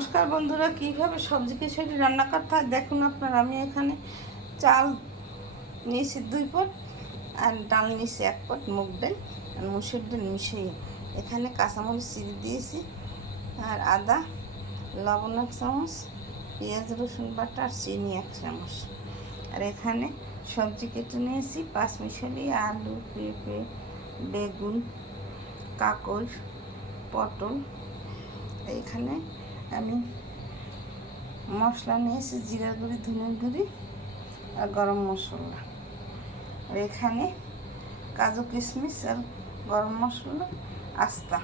নমস্কার বন্ধুরা, কিভাবে সবজি খিচুড়ি রান্না করতে হয় দেখুন আপনারা। আমি এখানে চাল নিয়েছি 2 পট আর ডাল নিয়েছি 1 পট, মুগ ডাল আর মুসুর ডাল মিশিয়ে এখানে কাঁচামরিচ চিড়ে দিয়েছি, আর আদা, লবণ 1 চামচ, পেঁয়াজ রসুন বাটা আর চিনি 1 চামচ। আর এখানে সবজি কেটে নিয়েছি, পাঁচমিশালি, আলু, পেঁপে, বেগুন, কাঁকড়, পটল। এইখানে আমি মশলা নিয়েছি, জিরা গুঁড়ি, ধনের গুঁড়ি আর গরম মশলা। আর এখানে কাজু কিশমিশ আর গরম মশলা আস্তা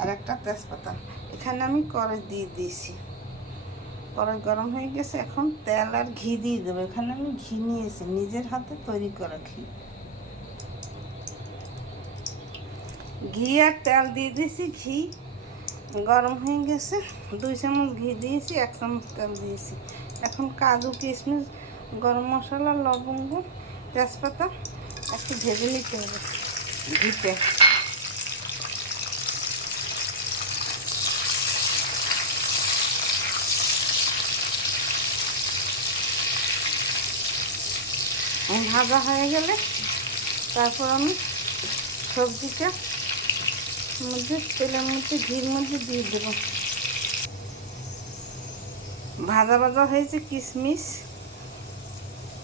আর একটা তেজপাতা। এখানে আমি কড়াই দিয়ে দিয়েছি, কড়াই গরম হয়ে গেছে। এখন তেল আর ঘি দিয়ে দেবো। এখানে আমি ঘি নিয়েছি, নিজের হাতে তৈরি করা ঘি আর তেল দিয়ে দিয়েছি। ঘি গরম হয়ে গেছে, 2 চামচ ঘি দিয়েছি, 1 চামচ তেল দিয়েছি। এখন কাজু কিশমিশ, গরম মশলা, লবঙ্গ, তেজপাতা একটু ভেজে নিতে হবে ঘিতে। ভাজা হয়ে গেলে তারপর আমি সবজিটা মধ্যে তেলের মধ্যে, ঘির মধ্যে দিয়ে দেবো। ভাজা ভাজা হয়েছে কিশমিশ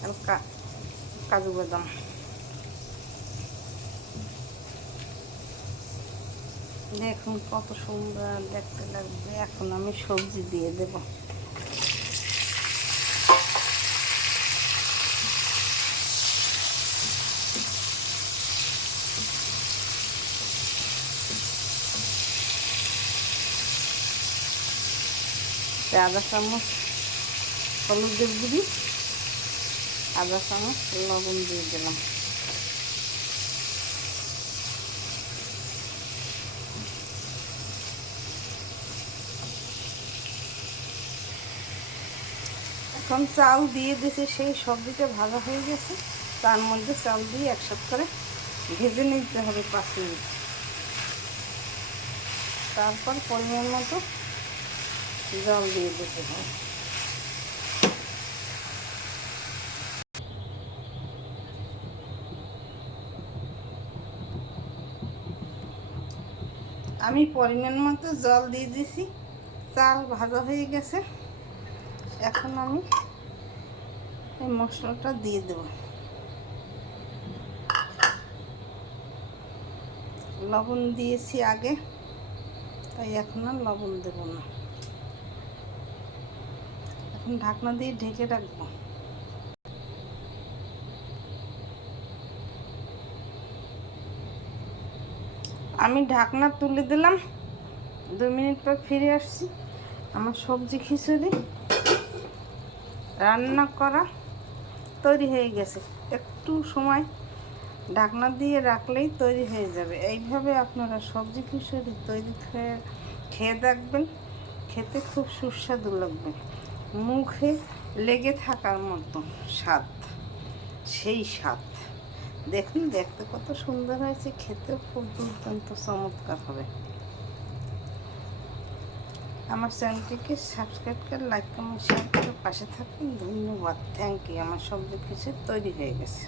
আর কাজু বাদাম। দেখুন কত সুন্দর দেখতে লাগবে। এখন আমি সবজি দিয়ে দেব। আধা চামচ হলুদের গুঁড়ি, আধা চামচ লবণ দিয়ে দিলাম। এখন চাল দিয়ে দিয়েছি, সেই সবজিটা ভাজা হয়ে গেছে। তার মধ্যে চাল দিয়ে একসাথে করে ভেজে নিতে হবে 5 মিনিট। তারপর পরিমাণ মতো জল দিয়ে দিতে হবে। আমি পরিমাণ মতো জল দিয়ে দিছি, চাল ভাজা হয়ে গেছে। এখন আমি এই মশলাটা দিয়ে দেব। লবণ দিয়েছি আগে, তাই এখন আর লবণ দেব না। এখন ঢাকনা দিয়ে ঢেকে রাখবো। আমি ঢাকনা তুলে দিলাম, 2 মিনিট পর ফিরে আসছি। আমার সবজি খিচুড়ি রান্না করা তৈরি হয়ে গেছে। একটু সময় ঢাকনা দিয়ে রাখলেই তৈরি হয়ে যাবে। এইভাবে আপনারা সবজি খিচুড়ি তৈরি খেয়ে দেখবেন, খেতে খুব সুস্বাদু লাগবে। মুখে লেগে থাকার মতো স্বাদ, সেই স্বাদ। দেখুন দেখতে কত সুন্দর হয়েছে, খেতেও খুব দুর্দান্ত চমৎকার হবে। আমার চ্যানেলটিকে সাবস্ক্রাইব করে, লাইক, কমেন্ট, শেয়ার করে পাশে থাকুন। ধন্যবাদ, থ্যাংক ইউ। আমার সবজি খিচুড়ি তৈরি হয়ে গেছে।